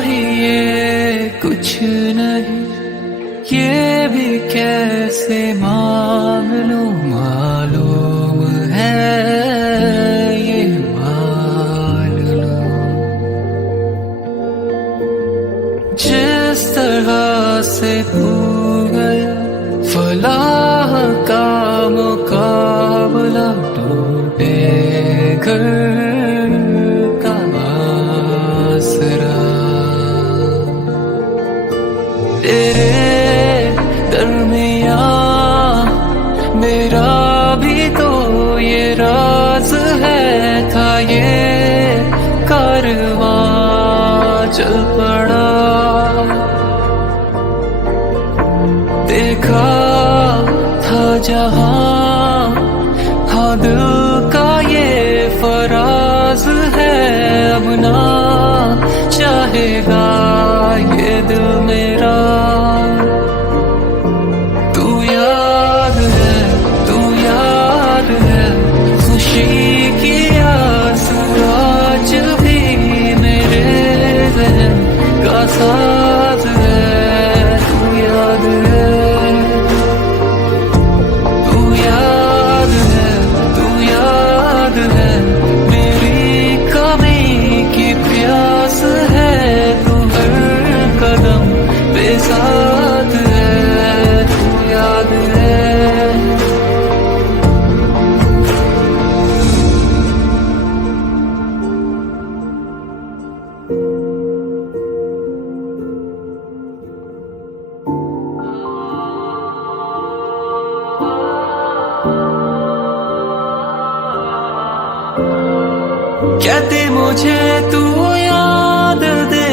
चाहिए कुछ नहीं, ये भी कैसे मांग लूं, मालूम है ये मान लो। जिस तरह से तू गया फलाह का मुकाबला, टूटे घर का आसरा। तेरे दरमियां मेरा भी तो ये राज है, था ये कारवां चल पड़ा। देखा था जहां, हाँ दिल का ये फराज है, अब ना चाहेगा ये दिल मेरा। तू याद है, तू याद है, खुशी की आंसू आज भी मेरे ज़हन का साथ है। तू याद है, तू याद है, तू याद है, मेरी कमी की प्यास है, तू हर कदम पे साथ है। तू याद है। कहते मुझे तू याद दे,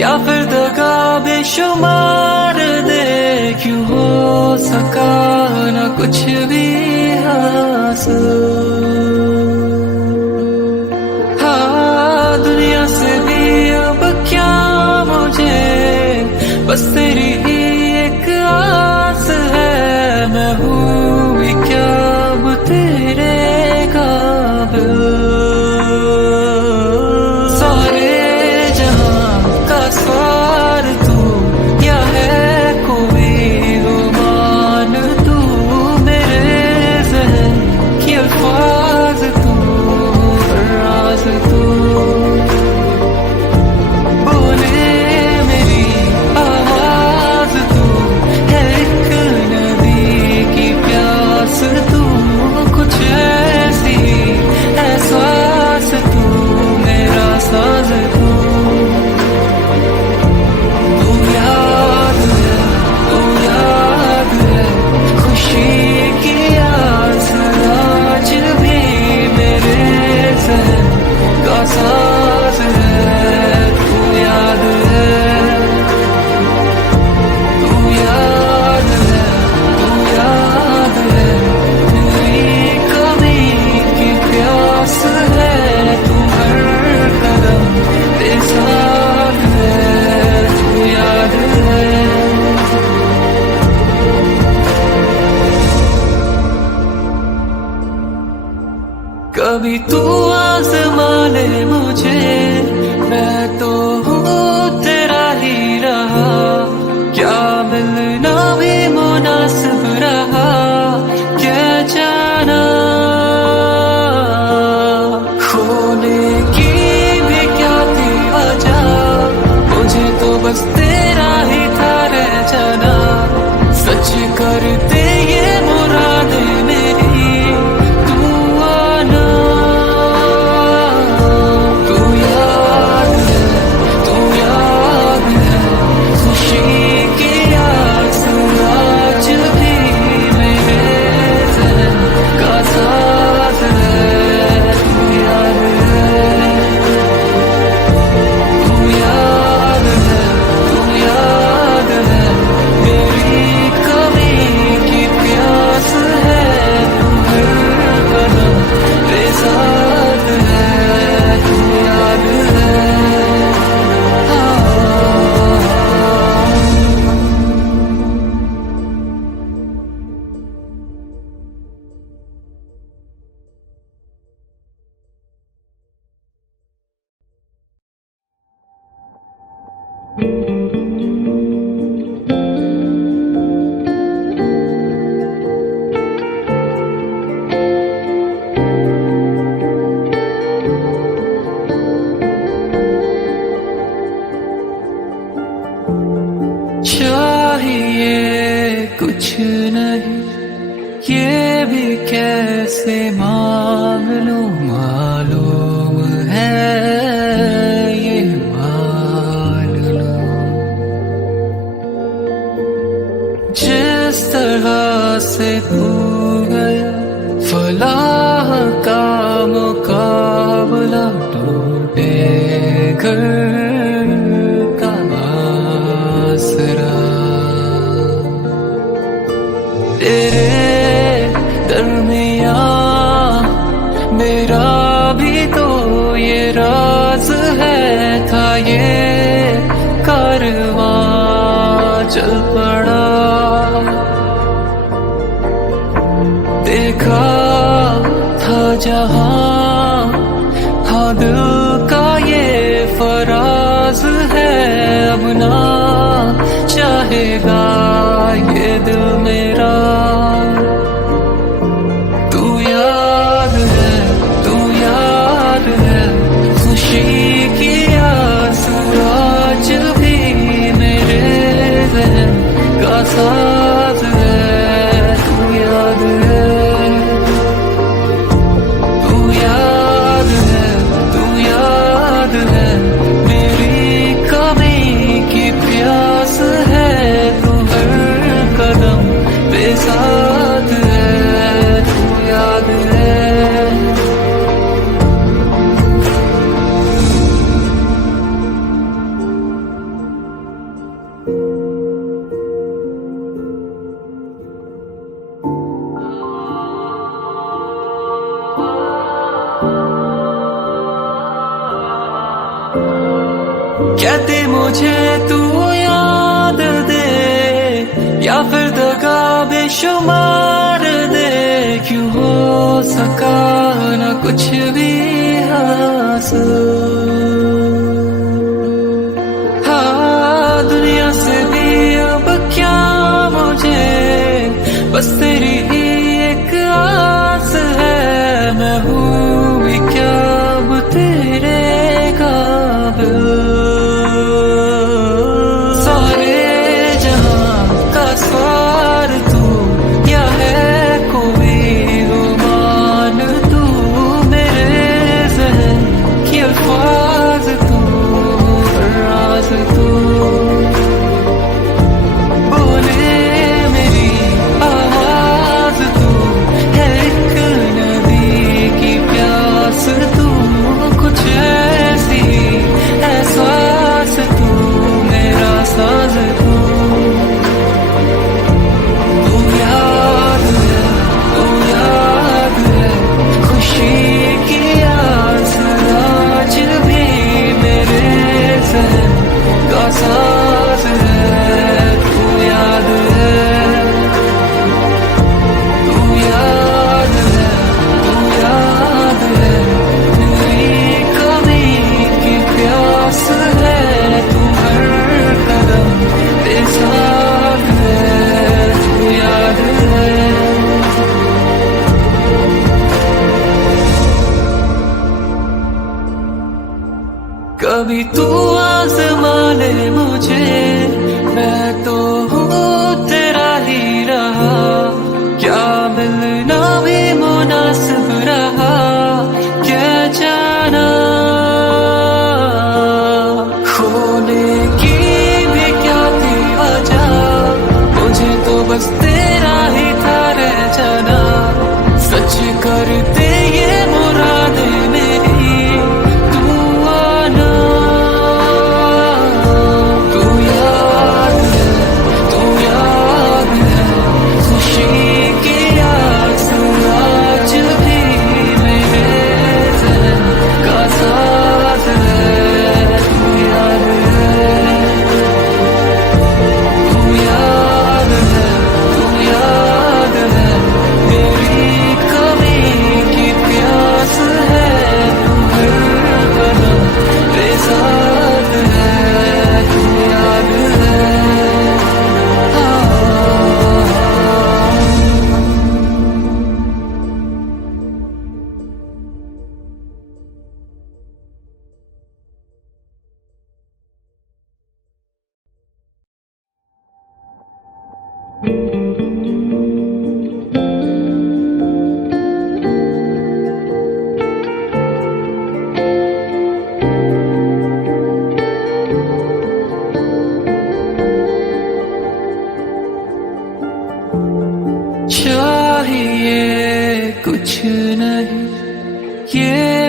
या फिर दगा बेशुमार दे, क्यों हो सका न कुछ भी हासिल। हाँ दुनिया से भी अब क्या मुझे, बस तेरी ही एक आस है। मैं हूँ भी क्या अब तेरे काबिल, कभी तू आज़मा ले मुझे, मैं तो हूँ तेरा ही रहा। क्या मिलना भी मुनासिब रहा, क्या जाना खोने की भी क्या थी वजह। मुझे तो बस तेरा ही था रह जाना, सच करते ये मुरादे मेरी। तू याद है, तू चाहिए कुछ नहीं, ये भी कैसे मांग लूं, मालूम है ये मान लूं। जिस तरह से तू गया फलाह का मुकाबला, टूटे घर का आसरा। तेरे दरमियां मेरा भी तो ये राज है, था ये कारवां चल पड़ा। देखा था जहां, हाँ दिल का ये फराज है, अब ना चाहेगा ये दिल मेरा। तू याद है, तू याद है, खुशी की आस आज भी मेरे ज़हन का साथ है। तू याद है, तू याद है, तू याद है, मेरी कमी की प्यास है, तू हर कदम पे साथ है। तू याद है, कहते मुझे तू याद दे, या फिर दगा बेशुमार दे, क्यों हो सका न कुछ भी हासिल। हाँ दुनिया से भी अब क्या मुझे, बस तेरी ही एक आस है, मैं हूँ भी क्या अब तेरे काबिल। कभी तू आज़मा ले मुझे, मैं तो हूँ तेरा ही रहा, क्या मिलना भी मुनासिब रहा, क्या जाना खोने की भी क्या थी वजह, मुझे तो बस तेरा ही था रह जाना। सच करते ये मुरादे मेरी, तू आना। तू याद है,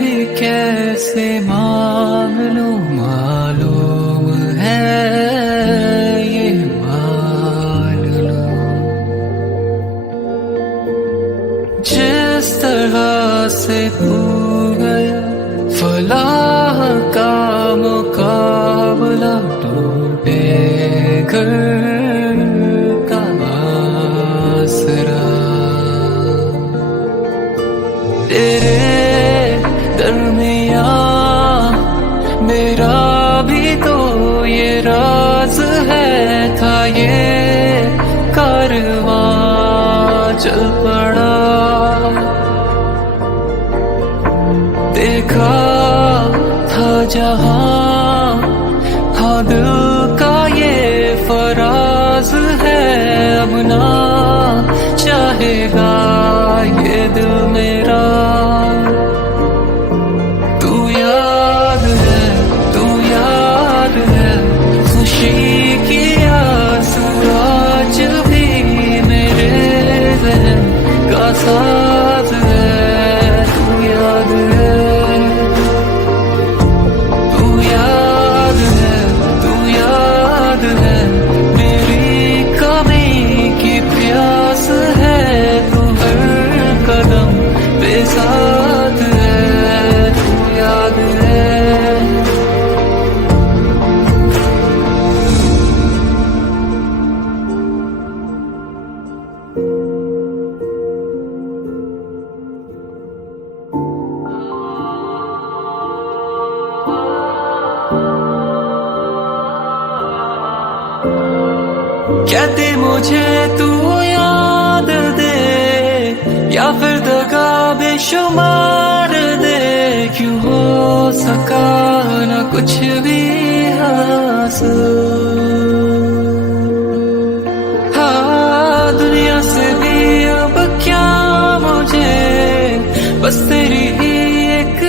भी कैसे मांग लूं, मालूम है ये मान लो। जिस तरह से तू गया फलाह का मुकाबला, टूटे घर का आसरा। तेरे दरमियां मेरा भी तो ये राज है, था ये कारवां चल पड़ा। देखा था जहां, हाँ दिल का ये फराज है, अब ना चाहेगा ये दिल मेरा। तू याद है, तू याद है, खुशी की आंसू आज भी मेरे ज़हन का साथ है। तू याद है, तू याद है, तू याद है, मेरी कमी की प्यास है, तू हर कदम पे साथ है। तू याद है। कहते मुझे तू याद दे, या फिर दगा बेशुमार दे, क्यों हो सका न कुछ भी हासिल। हाँ दुनिया से भी अब क्या मुझे, बस तेरी ही एक